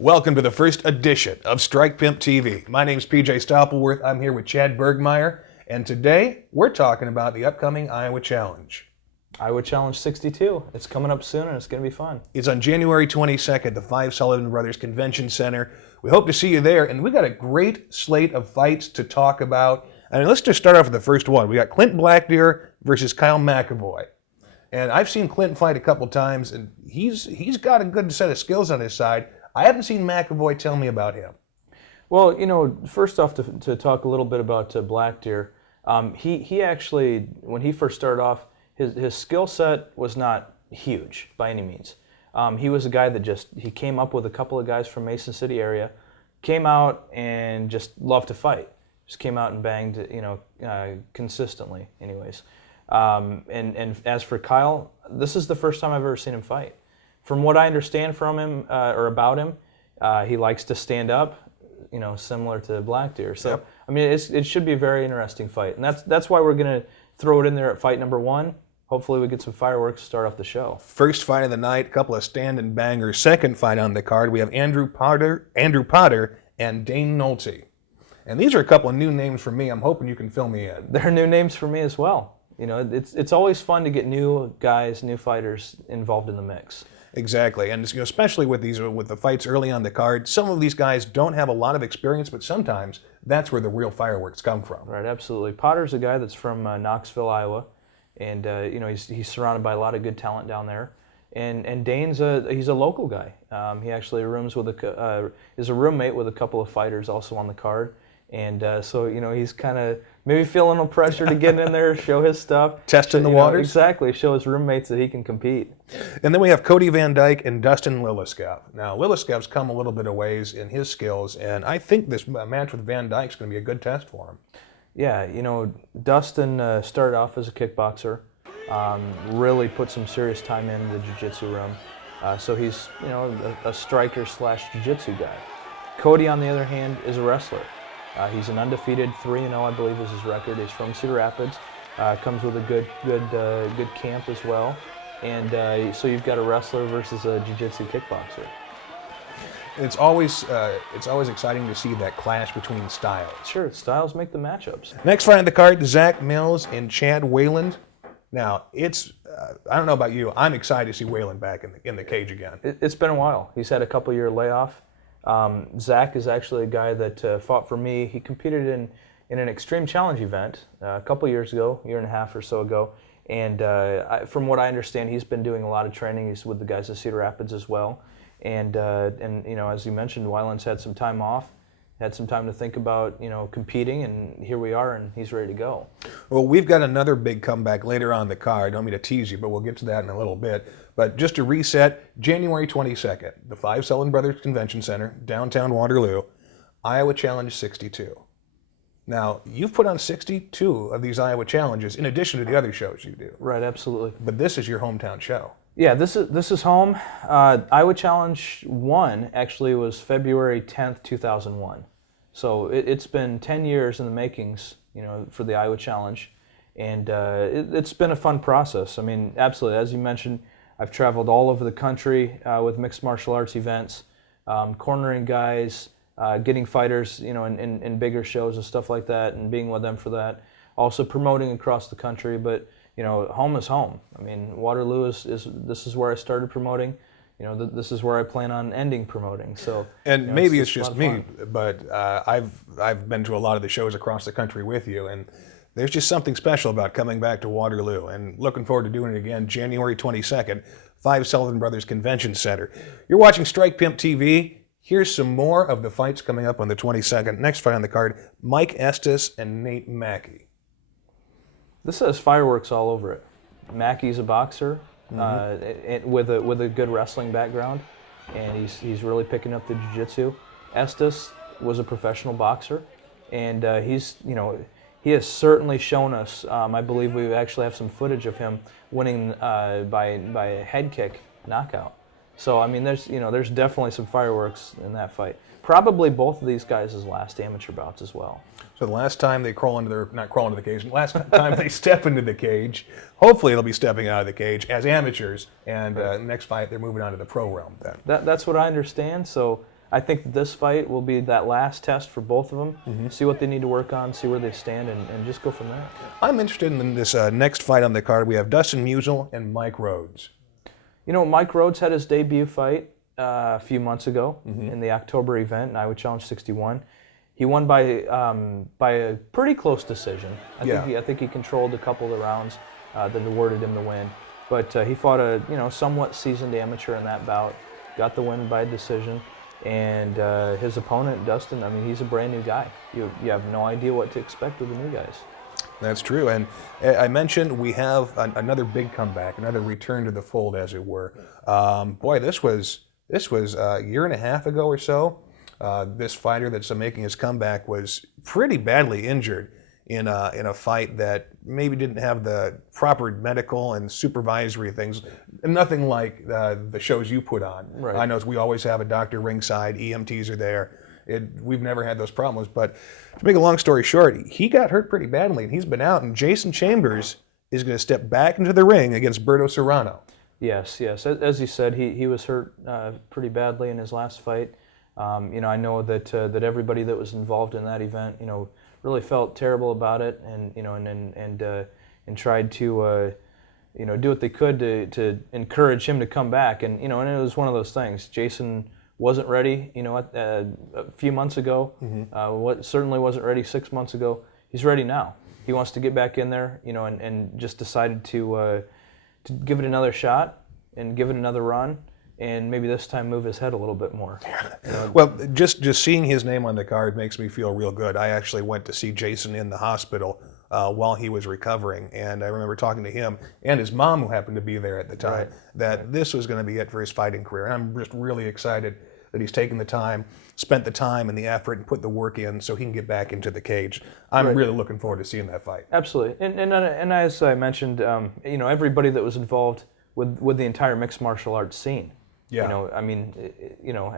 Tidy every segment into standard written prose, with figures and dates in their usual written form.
Welcome to the first edition of Strike Pimp TV. My name's PJ Stoppelworth. I'm here with Chad Bergmeyer, and today we're talking about the upcoming Iowa Challenge. Iowa Challenge 62. It's coming up soon and it's going to be fun. It's on January 22nd, the Five Sullivan Brothers Convention Center. We hope to see you there, and we've got a great slate of fights to talk about. And let's just start off with the first one. We got Klint Blackdeer versus Kyle McAvoy. And I've seen Klint fight a couple times, and he's got a good set of skills on his side. I haven't seen McAvoy. Tell me about him. Well, you know, first off, to talk a little bit about Blackdeer, he actually, when he first started off, his skill set was not huge by any means. He was a guy that he came up with a couple of guys from Mason City area, came out and just loved to fight. Just came out and banged, consistently, anyways. And as for Kyle, this is the first time I've ever seen him fight. From what I understand from him or about him, he likes to stand up, similar to Blackdeer. So yep. I mean, it should be a very interesting fight, and that's why we're gonna throw it in there at fight number one. Hopefully, we get some fireworks to start off the show. First fight of the night, a couple of stand-and bangers. Second fight on the card, we have Andrew Potter, and Dane Nolte, and these are a couple of new names for me. I'm hoping you can fill me in. They're new names for me as well. It's always fun to get new guys, new fighters involved in the mix. Exactly, and especially with the fights early on the card, some of these guys don't have a lot of experience, but sometimes that's where the real fireworks come from. Right, absolutely. Potter's a guy that's from Knoxville, Iowa, and he's surrounded by a lot of good talent down there. And Dane's he's a local guy. He actually is a roommate with a couple of fighters also on the card. And so, he's kind of maybe feeling no pressure to get in there, show his stuff. Testing the waters? Exactly, show his roommates that he can compete. And then we have Cody Vandyke and Dustin Lilleskov. Now, Lilleskov's come a little bit of ways in his skills, and I think this match with Vandyke's going to be a good test for him. Yeah, Dustin started off as a kickboxer, really put some serious time in the jiu-jitsu room. So he's, a striker / jiu-jitsu guy. Cody, on the other hand, is a wrestler. He's an undefeated 3-0, I believe, is his record. He's from Cedar Rapids. Comes with a good camp as well, and so you've got a wrestler versus a jiu-jitsu kickboxer. It's always exciting to see that clash between styles. Sure, styles make the matchups. Next fight on the card, Zach Mills and Chad Weyland. Now I don't know about you, I'm excited to see Weyland back in the cage again. It's been a while. He's had a couple-year layoff. Zach is actually a guy that fought for me. He competed in an extreme challenge event a couple years ago, year and a half or so ago, and from what I understand, he's been doing a lot of training. He's with the guys at Cedar Rapids as well, and as you mentioned, Waylon's had some time off, had some time to think about competing, and here we are, and he's ready to go. Well, we've got another big comeback later on the card. I don't mean to tease you, but we'll get to that in a little bit. But just to reset, January 22nd, the Five Sullivan Brothers Convention Center, downtown Waterloo, Iowa Challenge 62. Now, you've put on 62 of these Iowa Challenges in addition to the other shows you do. Right, absolutely. But this is your hometown show. Yeah, this is home. Iowa Challenge 1 actually was February 10th, 2001. So it's been 10 years in the makings, for the Iowa Challenge, and it's been a fun process. I mean, absolutely, as you mentioned, I've traveled all over the country with mixed martial arts events, cornering guys, getting fighters, in bigger shows and stuff like that, and being with them for that. Also promoting across the country, but home is home. I mean, Waterloo this is where I started promoting. This is where I plan on ending promoting. So, and maybe it's just me, but I've been to a lot of the shows across the country with you, and there's just something special about coming back to Waterloo, and looking forward to doing it again January 22nd, Five Sullivan Brothers Convention Center. You're watching Strike Pimp TV. Here's some more of the fights coming up on the 22nd. Next fight on the card, Mike Estus and Nate Mackey. This has fireworks all over it. Mackey's a boxer with a good wrestling background, and he's really picking up the jiu-jitsu. Estus was a professional boxer, and he has certainly shown us. I believe we actually have some footage of him winning by a head kick knockout. So I mean, there's definitely some fireworks in that fight. Probably both of these guys' last amateur bouts as well. So the last time they last time they step into the cage, hopefully they'll be stepping out of the cage as amateurs, and next fight they're moving on to the pro realm then. That's what I understand. So I think this fight will be that last test for both of them. See what they need to work on, see where they stand, and just go from there. I'm interested in this next fight on the card. We have Dustin Musil and Mike Rhodes. You know, Mike Rhodes had his debut fight a few months ago in the October event, Iowa Challenge 61. He won by a pretty close decision. I think he controlled a couple of the rounds that awarded him the win. But he fought a somewhat seasoned amateur in that bout, got the win by decision. And his opponent, Dustin, I mean, he's a brand new guy. You have no idea what to expect with the new guys. That's true. And I mentioned we have another big comeback, another return to the fold, as it were. Boy, this was a year and a half ago or so. This fighter that's making his comeback was pretty badly injured in a fight that maybe didn't have the proper medical and supervisory things. Nothing like the shows you put on. Right. I know we always have a doctor ringside, EMTs are there. We've never had those problems. But to make a long story short, he got hurt pretty badly, and he's been out. And Jason Chambers is going to step back into the ring against Aldaberto Serrano. Yes. As you said, he was hurt pretty badly in his last fight. I know that everybody that was involved in that event, really felt terrible about it, and tried to, do what they could to encourage him to come back. And it was one of those things. Jason wasn't ready, a few months ago. Certainly wasn't ready 6 months ago. He's ready now. He wants to get back in there, and just decided to give it another shot and give it another run. And maybe this time move his head a little bit more. Well, just seeing his name on the card makes me feel real good. I actually went to see Jason in the hospital while he was recovering, and I remember talking to him and his mom, who happened to be there at the time, that this was going to be it for his fighting career. And I'm just really excited that he's taken the time, spent the time and the effort, and put the work in so he can get back into the cage. I'm really looking forward to seeing that fight. Absolutely, and as I mentioned, everybody that was involved with the entire mixed martial arts scene. Yeah.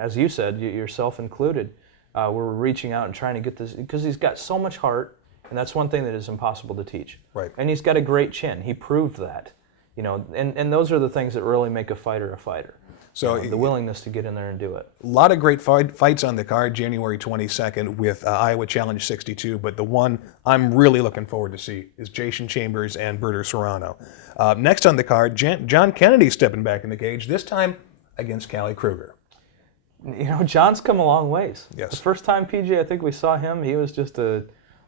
As you said, yourself included, we're reaching out and trying to get this, because he's got so much heart, and that's one thing that is impossible to teach. Right. And he's got a great chin. He proved that. And those are the things that really make a fighter a fighter. So the willingness to get in there and do it. A lot of great fights on the card, January 22nd with Iowa Challenge 62, but the one I'm really looking forward to see is Jason Chambers and Aldaberto Serrano. Next on the card, John Kennedy stepping back in the cage, this time against Kruger. John's come a long ways. Yes. The first time, PJ, I think we saw him, he was just a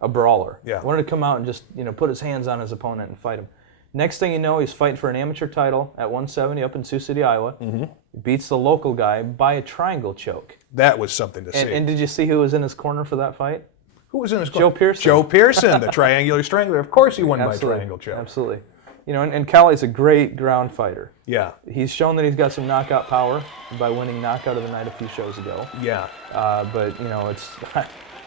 brawler. Yeah. Wanted to come out and just put his hands on his opponent and fight him. Next thing you know, he's fighting for an amateur title at 170 up in Sioux City, Iowa. He beats the local guy by a triangle choke. That was something to see. And did you see who was in his corner for that fight? Who was in his corner? Joe Pearson. Joe Pearson, the triangular strangler. Of course he won by triangle choke. Absolutely. And Calley's a great ground fighter. Yeah. He's shown that he's got some knockout power by winning Knockout of the Night a few shows ago. Yeah. But it's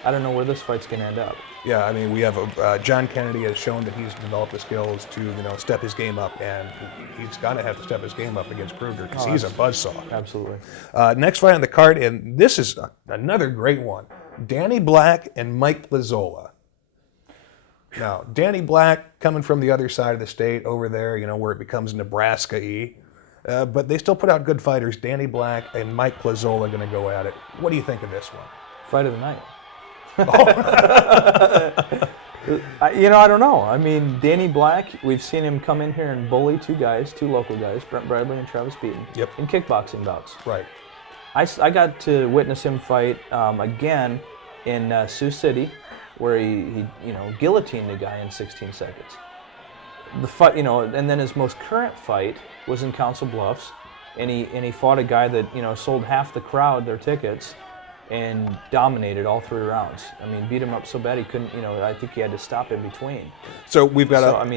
I don't know where this fight's going to end up. Yeah, I mean, we have John Kennedy has shown that he's developed the skills to step his game up, and he's got to have to step his game up against Kruger because he's a buzzsaw. Absolutely. Next fight on the card, and this is another great one: Danny Black and Mike Plazola. Now, Danny Black coming from the other side of the state over there, where it becomes Nebraska-y, but they still put out good fighters. Danny Black and Mike Plazola going to go at it. What do you think of this one? Fight of the night. I don't know. I mean, Danny Black, we've seen him come in here and bully two local guys, Brent Bradley and Travis Beaton, in kickboxing bouts. Right. I got to witness him fight again in Sioux City, where he guillotined a guy in 16 seconds. The fight, and then his most current fight was in Council Bluffs, and he fought a guy that sold half the crowd their tickets and dominated all 3 rounds. I mean, beat him up so bad he couldn't, I think he had to stop in between. So we've got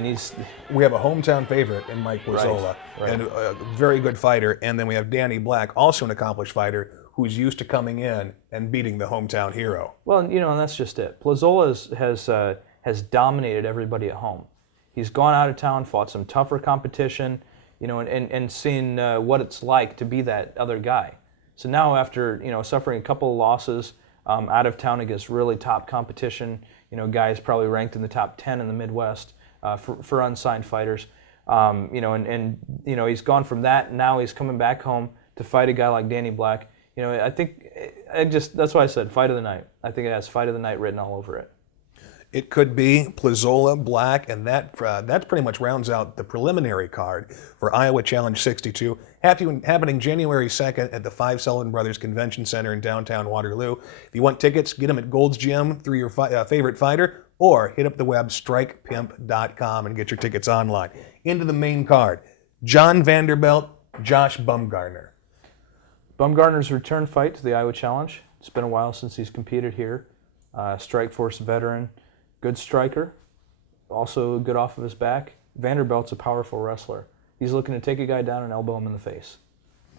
we have a hometown favorite in Mike Plazola, and a very good fighter, and then we have Danny Black, also an accomplished fighter, who's used to coming in and beating the hometown hero. Well, and that's just it. Plazola has dominated everybody at home. He's gone out of town, fought some tougher competition, and seen what it's like to be that other guy. So now after, suffering a couple of losses out of town against really top competition, guys probably ranked in the top 10 in the Midwest for unsigned fighters, he's gone from that, and now he's coming back home to fight a guy like Danny Black. I think That's why I said fight of the night. I think it has fight of the night written all over it. It could be Plazola, Black, and that pretty much rounds out the preliminary card for Iowa Challenge 62, happening January 2nd at the Five Sullivan Brothers Convention Center in downtown Waterloo. If you want tickets, get them at Gold's Gym through your favorite fighter, or hit up the web strikepimp.com and get your tickets online. Into the main card, John Vanderbilt, Josh Bumgarner. Bumgarner's return fight to the Iowa Challenge. It's been a while since he's competed here. Strikeforce veteran. Good striker, also good off of his back. Vanderbilt's a powerful wrestler. He's looking to take a guy down and elbow him in the face.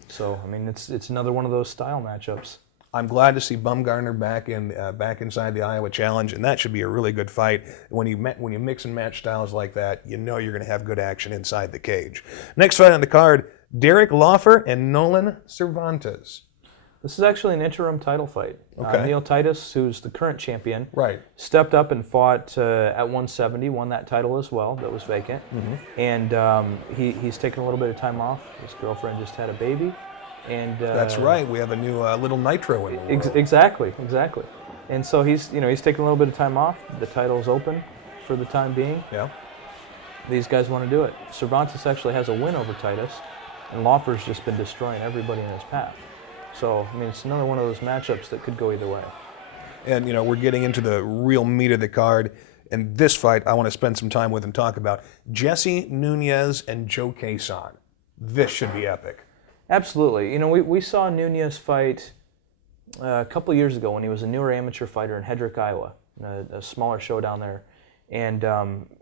So, I mean, it's another one of those style matchups. I'm glad to see Bumgarner back inside the Iowa Challenge, and that should be a really good fight. When you mix and match styles like that, you know you're going to have good action inside the cage. Next fight on the card, Derek Loffer and Nolan Servantez. This is actually an interim title fight. Okay. Neil Titus, who's the current champion, right, stepped up and fought at 170, won that title as well, that was vacant. Mm-hmm. And he's taken a little bit of time off. His girlfriend just had a baby. And that's right, we have a new little nitro in the world. Exactly. And so he's taking a little bit of time off. The title's open for the time being. Yeah. These guys want to do it. Cervantes actually has a win over Titus, and Loffer's just been destroying everybody in his path. So, I mean, it's another one of those matchups that could go either way. And, we're getting into the real meat of the card. And this fight, I want to spend some time with and talk about. Jesse Nunez and Joe Cason. This should be epic. Absolutely. We saw Nunez fight a couple years ago when he was a newer amateur fighter in Hedrick, Iowa, a smaller show down there. And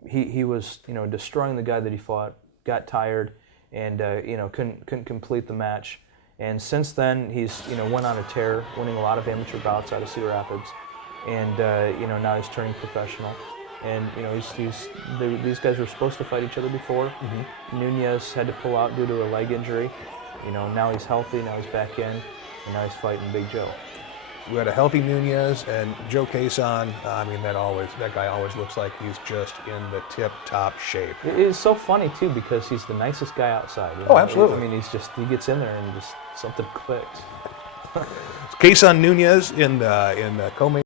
he was, destroying the guy that he fought, got tired, and, couldn't complete the match. And since then, he's went on a tear, winning a lot of amateur bouts out of Cedar Rapids, and now he's turning professional. And these guys were supposed to fight each other before. Mm-hmm. Nunez had to pull out due to a leg injury. Now he's healthy, now he's back in, and now he's fighting Big Joe. We had a healthy Nunez and Joe Cason. I mean, that guy always looks like he's just in the tip-top shape. It is so funny too because he's the nicest guy outside. Oh, absolutely. I mean, he gets in there and just something clicks. Cason Nunez in the co-main